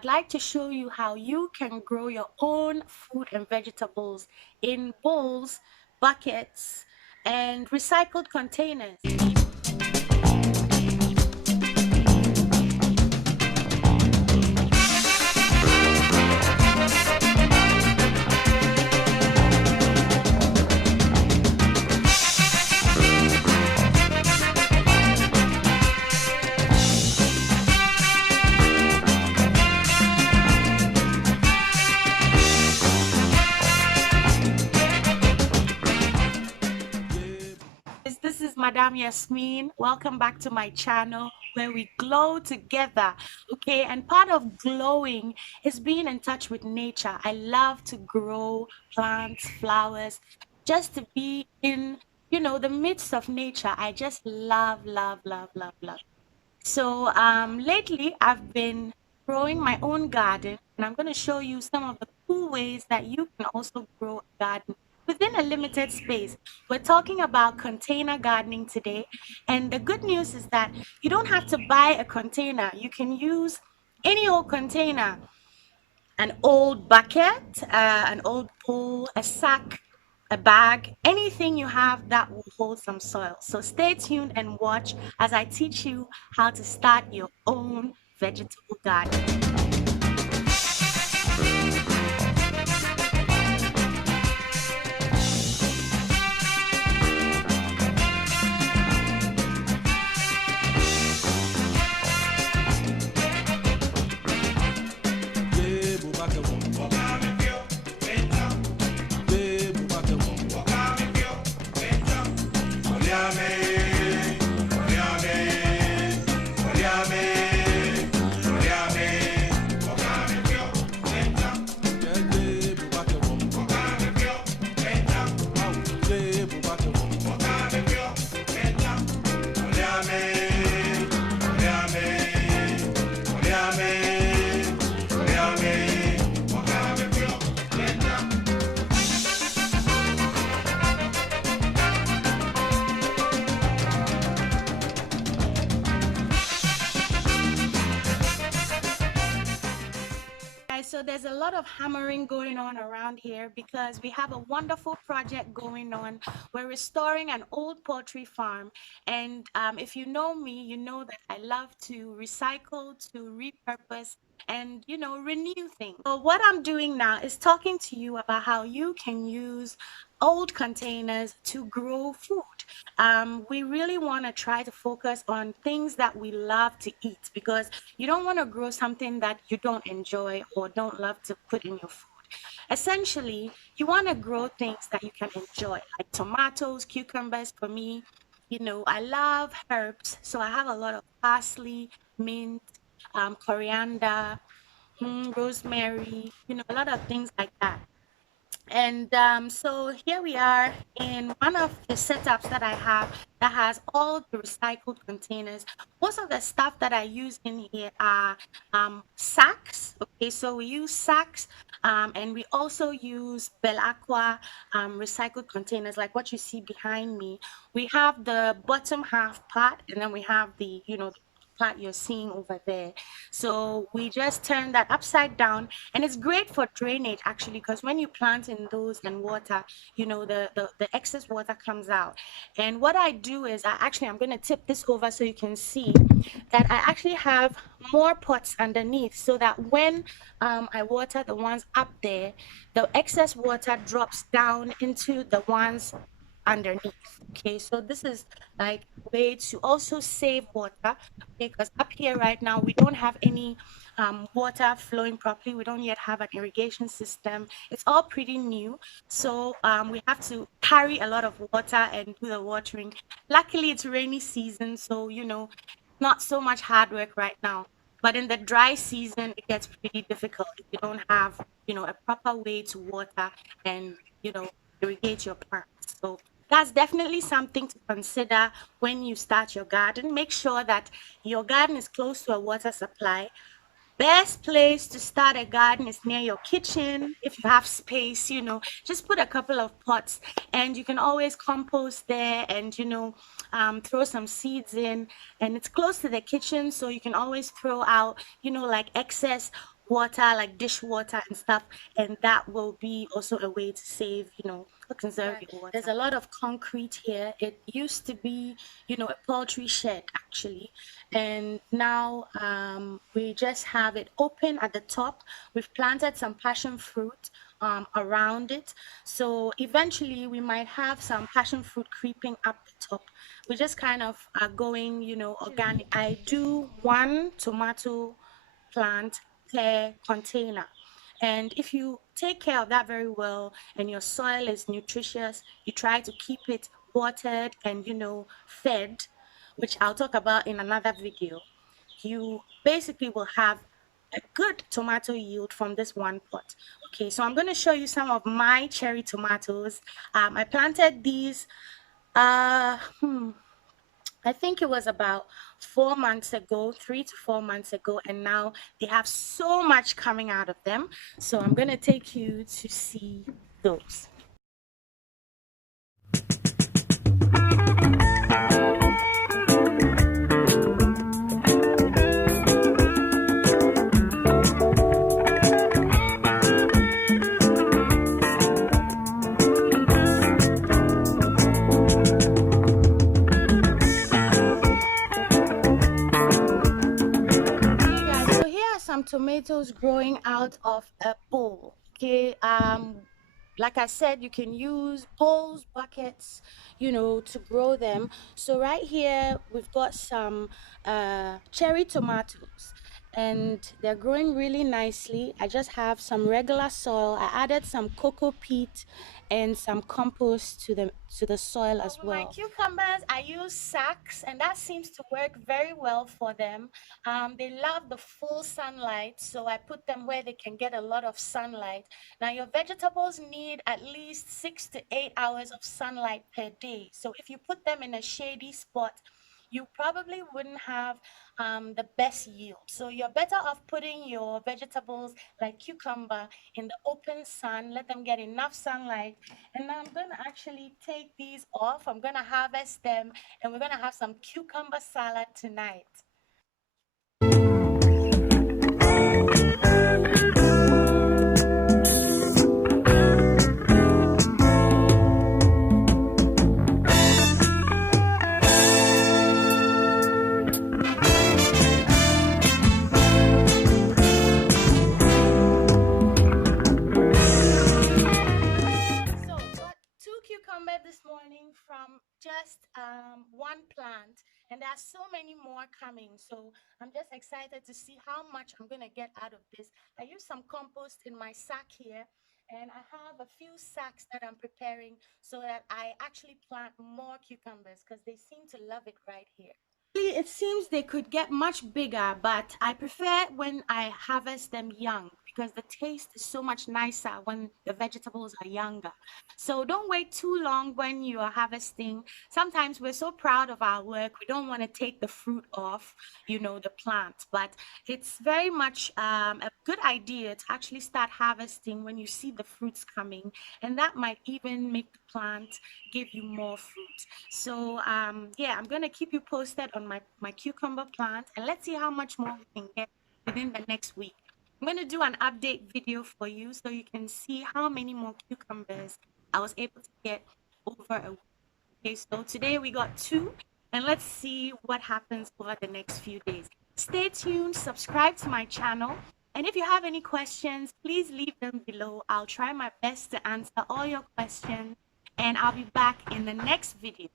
I'd like to show you how you can grow your own fruit and vegetables in bowls, buckets, and recycled containers. This is Madame Yasmin. Welcome back to my channel where we glow together. Okay, and part of glowing is being in touch with nature. I love to grow plants, flowers, just to be in, the midst of nature. I just love, love, love, love, love. So lately I've been growing my own garden, and I'm going to show you some of the cool ways that you can also grow a garden within a limited space. We're talking about container gardening today, and the good news is that you don't have to buy a container. You can use any old container, an old bucket, an old bowl, a sack, a bag, anything you have that will hold some soil. So stay tuned and watch as I teach you how to start your own vegetable garden. Guys, so there's a lot of hammering going on around here because we have a wonderful project going on. We're restoring an old poultry farm. And if you know me, you know that I love to recycle, to repurpose, and, renew things. So what I'm doing now is talking to you about how you can use old containers to grow food. We really want to try to focus on things that we love to eat because you don't want to grow something that you don't enjoy or don't love to put in your food. Essentially, you want to grow things that you can enjoy, like tomatoes, cucumbers for me. I love herbs, so I have a lot of parsley, mint, coriander, rosemary, a lot of things like that. And so here we are in one of the setups that I have that has all the recycled containers. Most of the stuff that I use in here are sacks. Okay, so we use sacks and we also use Belacqua recycled containers like what you see behind me. We have the bottom half part and then we have the part you're seeing over there. So we just turn that upside down, and it's great for drainage actually, because when you plant in those and water, the excess water comes out. And what I do is I'm going to tip this over so you can see that I actually have more pots underneath so that when I water the ones up there, the excess water drops down into the ones underneath. Okay, so this is like a way to also save water. Okay, because up here right now we don't have any water flowing properly. We don't yet have an irrigation system. It's all pretty new, so we have to carry a lot of water and do the watering. Luckily, it's rainy season, so not so much hard work right now. But in the dry season, it gets pretty difficult if you don't have a proper way to water and irrigate your plants. So that's definitely something to consider when you start your garden. Make sure that your garden is close to a water supply. Best place to start a garden is near your kitchen. If you have space, just put a couple of pots and you can always compost there and, throw some seeds in. And it's close to the kitchen, so you can always throw out, like excess water like dishwater and stuff, and that will be also a way to save, conserve your water. There's a lot of concrete here. It used to be, a poultry shed actually, and now we just have it open at the top. We've planted some passion fruit around it, so eventually we might have some passion fruit creeping up the top. We just kind of are going, organic. I do one tomato plant per container. And if you take care of that very well and your soil is nutritious, you try to keep it watered and, fed, which I'll talk about in another video, you basically will have a good tomato yield from this one pot. Okay, so I'm going to show you some of my cherry tomatoes. I planted these, I think it was about 4 months ago, 3 to 4 months ago, and now they have so much coming out of them. So I'm going to take you to see those. Some tomatoes growing out of a bowl. Okay, like I said, you can use bowls, buckets, to grow them. So right here we've got some cherry tomatoes, and they're growing really nicely. I just have some regular soil. I added some cocoa peat and some compost to the soil as well. For my cucumbers, I use sacks, and that seems to work very well for them. They love the full sunlight, so I put them where they can get a lot of sunlight. Now, your vegetables need at least 6 to 8 hours of sunlight per day. So if you put them in a shady spot, you probably wouldn't have the best yield. So you're better off putting your vegetables like cucumber in the open sun, let them get enough sunlight. And now I'm going to actually take these off. I'm going to harvest them, and we're going to have some cucumber salad tonight. This morning from just one plant, and there are so many more coming, so I'm just excited to see how much I'm going to get out of this. I use some compost in my sack here, and I have a few sacks that I'm preparing so that I actually plant more cucumbers because they seem to love it right here. It seems they could get much bigger, but I prefer when I harvest them young because the taste is so much nicer when the vegetables are younger. So don't wait too long when you are harvesting. Sometimes we're so proud of our work, we don't want to take the fruit off, the plant. But it's very much a good idea to actually start harvesting when you see the fruits coming, and that might even make the plant give you more fruit. So yeah, I'm going to keep you posted on my cucumber plant, and let's see how much more we can get within the next week. I'm going to do an update video for you so you can see how many more cucumbers I was able to get over a week. Okay, so today we got 2, and let's see what happens over the next few days. Stay tuned, subscribe to my channel, and if you have any questions, please leave them below. I'll try my best to answer all your questions, and I'll be back in the next video.